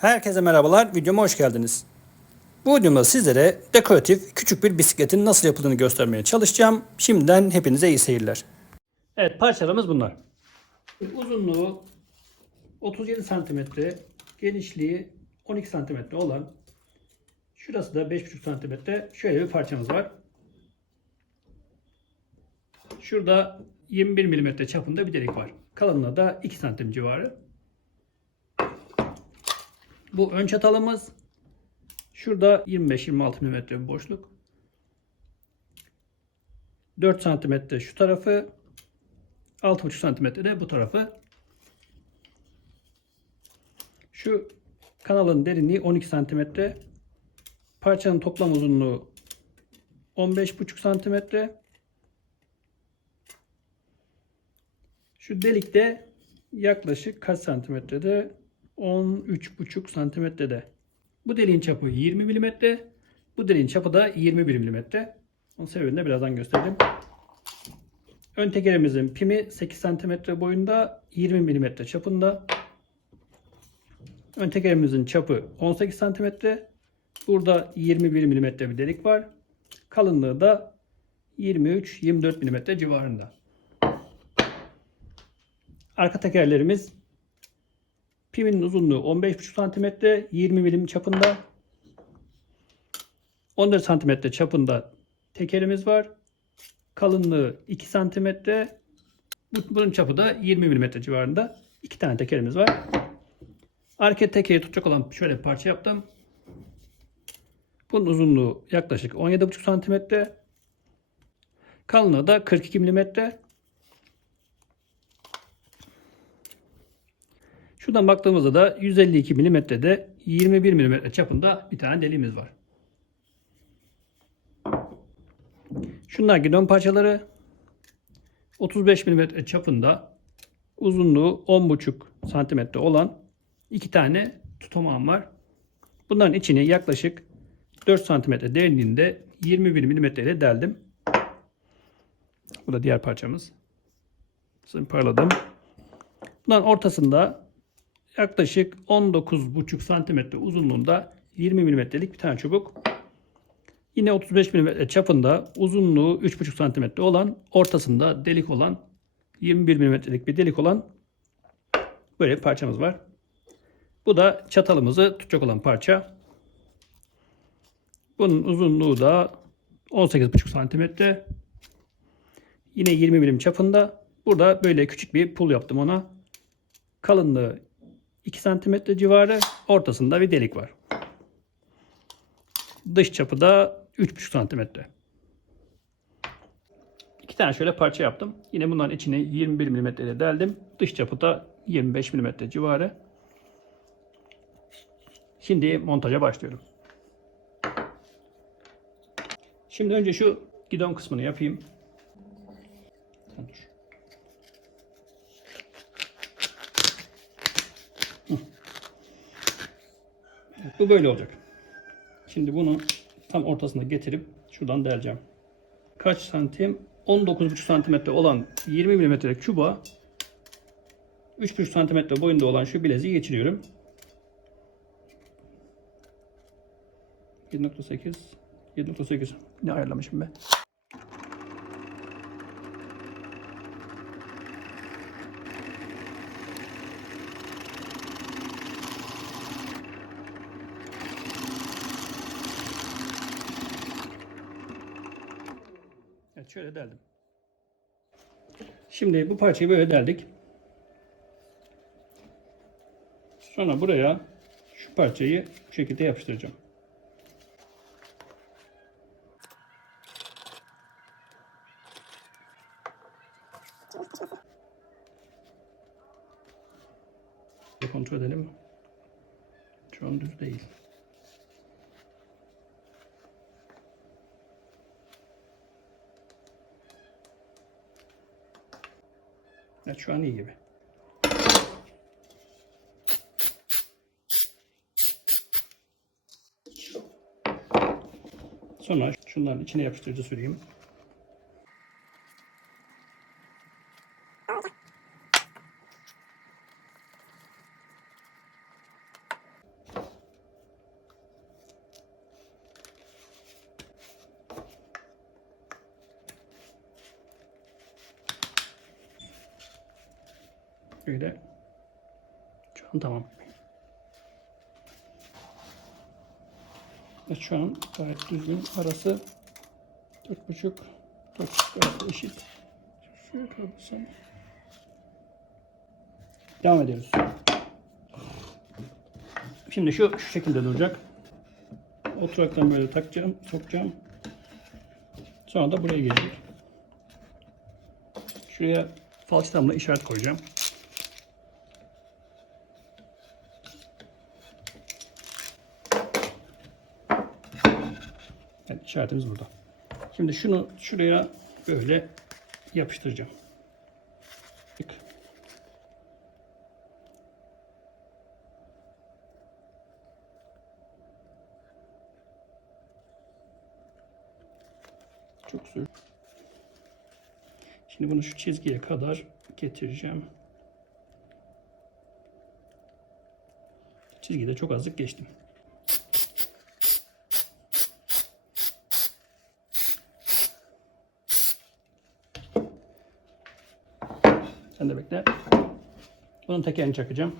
Herkese merhabalar, videoma hoş geldiniz. Bu videomda sizlere dekoratif küçük bir bisikletin nasıl yapıldığını göstermeye çalışacağım. Şimdiden hepinize iyi seyirler. Evet, parçalarımız bunlar. Uzunluğu 37 cm, genişliği 12 cm olan, şurası da 5,5 cm şöyle bir parçamız var. Şurada 21 mm çapında bir delik var. Kalınlığı da 2 cm civarı. Bu ön çatalımız. Şurada 25-26 mm bir boşluk. 4 cm şu tarafı. 6,5 cm de bu tarafı. Şu kanalın derinliği 12 cm. Parçanın toplam uzunluğu 15,5 cm. Şu delikte yaklaşık kaç santimetrede? 13,5 santimetrede. Bu deliğin çapı 20 milimetre. Bu deliğin çapı da 21 milimetre. Onun sebebini de birazdan göstereyim. Ön tekerimizin pimi 8 santimetre boyunda 20 milimetre çapında. Ön tekerimizin çapı 18 santimetre. Burada 21 milimetre bir delik var. Kalınlığı da 23-24 milimetre civarında. Arka tekerlerimiz Piminin uzunluğu 15,5 cm, 20 milim çapında. 14 cm çapında tekerimiz var. Kalınlığı 2 cm. Bunun çapı da 20 mm civarında. İki tane tekerimiz var. Arka tekeri tutacak olan şöyle bir parça yaptım. Bunun uzunluğu yaklaşık 17,5 cm. Kalınlığı da 42 mm. Şuradan baktığımızda da 152 mm'de 21 mm çapında bir tane deliğimiz var. Şunlar gidon parçaları 35 mm çapında uzunluğu 10,5 cm olan iki tane tutamağım var. Bunların içini yaklaşık 4 cm derinliğinde 21 mm ile deldim. Bu da diğer parçamız. Zımparaladım. Bunların ortasında yaklaşık 19,5 santimetre uzunluğunda 20 milimetrelik bir tane çubuk. Yine 35 milimetre çapında uzunluğu 3,5 santimetre olan ortasında delik olan 21 milimetrelik bir delik olan böyle bir parçamız var. Bu da çatalımızı tutacak olan parça. Bunun uzunluğu da 18,5 santimetre. Yine 20 milim çapında. Burada böyle küçük bir pul yaptım ona. Kalınlığı 2 cm civarı. Ortasında bir delik var. Dış çapı da 3,5 cm. İki tane şöyle parça yaptım. Yine bunların içine 21 mm ile deldim. Dış çapı da 25 mm civarı. Şimdi montaja başlıyorum. Şimdi önce şu gidon kısmını yapayım. Dur. Bu böyle olacak. Şimdi bunu tam ortasına getirip şuradan deleceğim. Kaç santim? 19,5 santimetre olan 20 milimetrelik çubuğa 3,5 santimetre boyunda olan şu bileziği geçiriyorum. 7.8 7.8 ne ayarlamışım ben? Evet şöyle deldim. Şimdi bu parçayı böyle deldik. Sonra buraya şu parçayı bu şekilde yapıştıracağım. Kontrol edelim. Şu an düz değil. Evet şu an iyi gibi. Sonra şunların içine yapıştırıcı süreyim. Şöyle. Şu an tamam. Evet, şu an gayet düzgün. Arası 4.5 4.5 arası eşit. Şöyle kapatsam. Devam ediyoruz. Şimdi şu şu şekilde duracak. Oturaktan böyle takacağım, sokacağım. Sonra da buraya gelecek. Şuraya falçatamla işaret koyacağım. İşaretimiz burada. Şimdi şunu şuraya böyle yapıştıracağım. Çok zor. Şimdi bunu şu çizgiye kadar getireceğim. Çizgide çok azlık geçtim. Sen de bekle. Bunun tekerini çakacağım.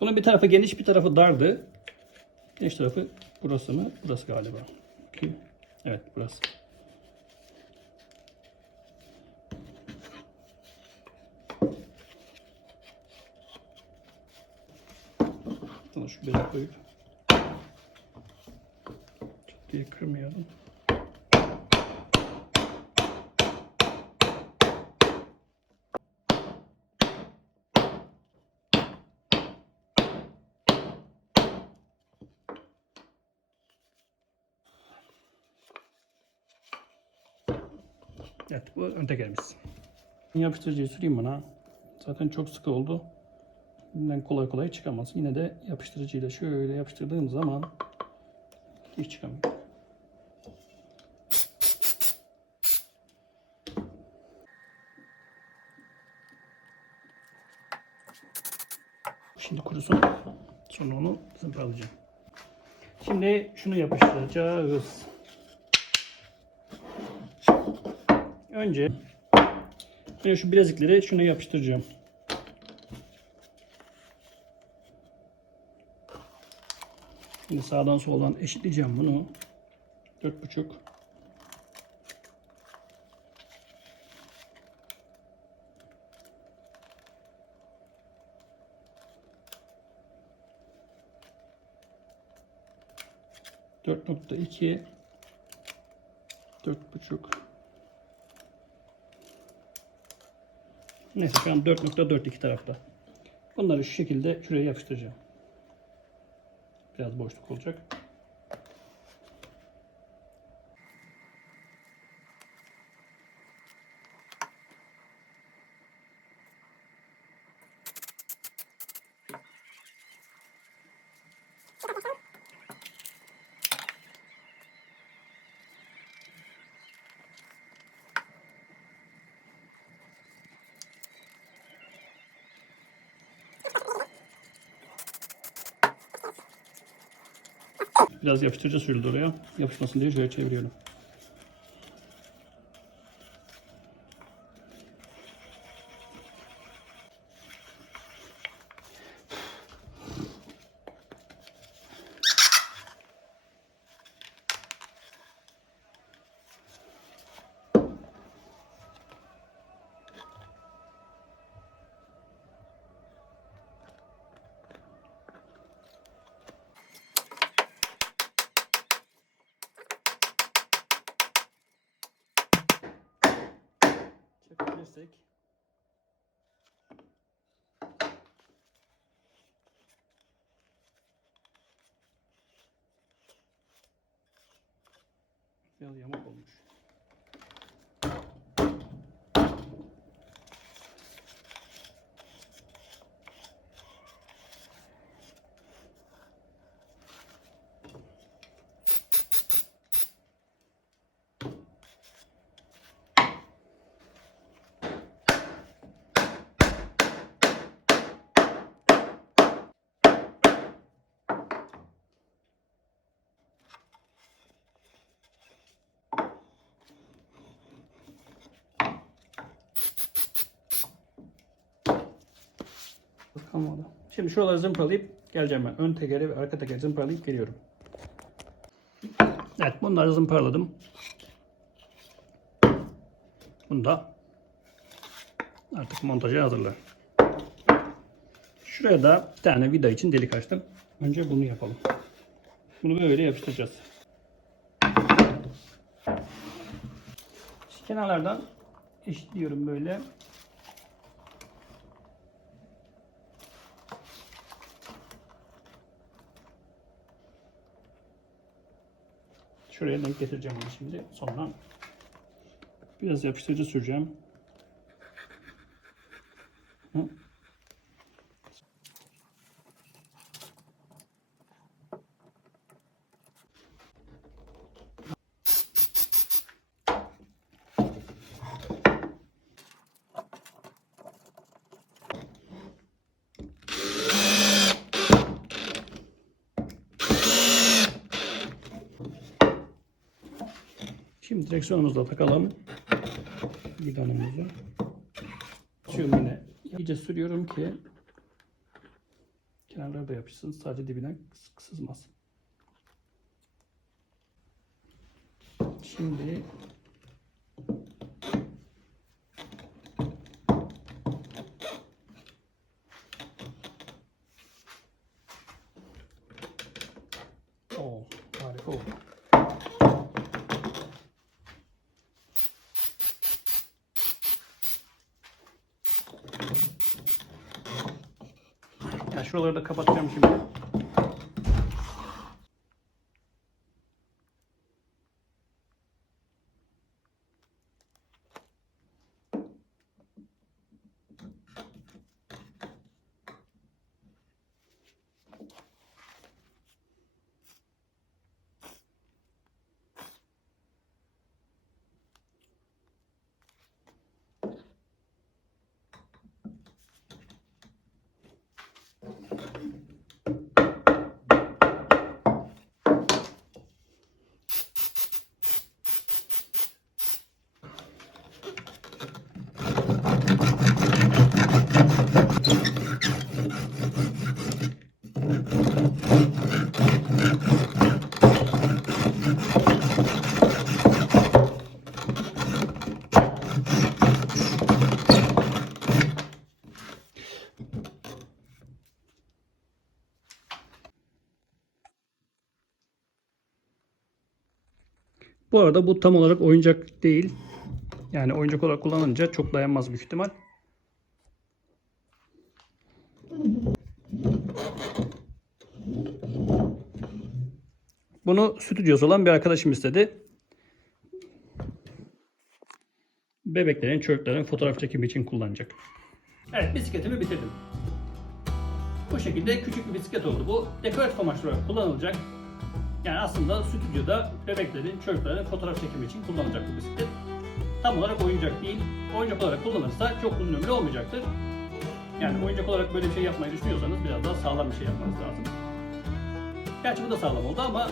Bunun bir tarafı geniş bir tarafı dardı. Geniş tarafı burası mı? Burası galiba. Evet burası. Bunu şu böyle koyup çok diye kırmayalım. Evet bu ön tekerimiz. Yapıştırıcıyı süreyim buna. Zaten çok sıkı oldu. Bundan kolay kolay çıkamaz. Yine de yapıştırıcıyla şöyle yapıştırdığım zaman hiç çıkamıyor. Şimdi kurusun. Sonra onu zımparalayacağım. Şimdi şunu yapıştıracağız. Önce yine şu bilezikleri şuna yapıştıracağım. Şimdi sağdan soldan eşitleyeceğim bunu. 4,5 4.2 4.5 Neyse şu an 4.4 iki tarafta. Bunları şu şekilde şuraya yapıştıracağım. Biraz boşluk olacak. Biraz yapıştırıcı sürüldü oraya. Yapışmasın diye şöyle çeviriyorum. Biraz yamak olmuş. Kalmadı. Şimdi şuraları zımparalayıp geleceğim ben. Ön tekeri ve arka tekeri zımparalayıp geliyorum. Evet bunları zımparaladım. Bunu da artık montaja hazırlar. Şuraya da bir tane vida için delik açtım. Önce bunu yapalım. Bunu böyle yapıştıracağız. Kenarlardan eşitliyorum böyle. Şuraya denk getireceğim bunu şimdi. Sonra biraz yapıştırıcı süreceğim. Hı. Şimdi direksiyonumuzu da takalım. Vidanımızı. Açıyorum yine. İyice sürüyorum ki kenarları da yapışsın. Sadece dibine sızmaz. Şimdi şuraları da kapatacağım şimdi. Bu arada bu tam olarak oyuncak değil. Yani oyuncak olarak kullanınca çok dayanmaz büyük ihtimal. Bunu stüdyosu olan bir arkadaşım istedi. Bebeklerin, çocukların fotoğraf çekimi için kullanacak. Evet, bisikletimi bitirdim. Bu şekilde küçük bir bisiklet oldu bu. Dekoratif amaçlı olarak kullanılacak. Yani aslında stüdyoda bebeklerin, çocukların fotoğraf çekimi için kullanılacak bu bisiklet. Tam olarak oyuncak değil. Oyuncak olarak kullanırsa çok uzun ömürlü olmayacaktır. Yani oyuncak olarak böyle bir şey yapmayı düşünüyorsanız biraz daha sağlam bir şey yapmanız lazım. Gerçi bu da sağlam oldu ama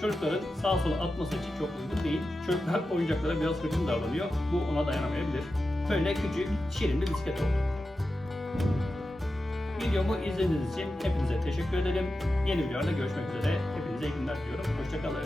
çocukların sağa sola atması için çok uygun değil. Çocuklar oyuncaklara biraz hırçın davranıyor. Bu ona dayanamayabilir. Böyle küçük, şirin bir bisiklet oldu. Videomu izlediğiniz için hepinize teşekkür ederim. Yeni videolarda görüşmek üzere. Hepinize iyi günler diliyorum. Hoşçakalın.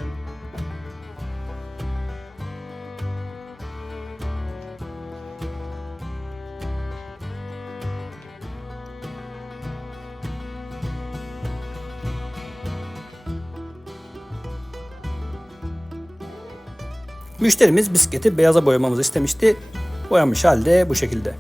Müşterimiz bisikleti beyaza boyamamızı istemişti. Boyanmış halde bu şekilde.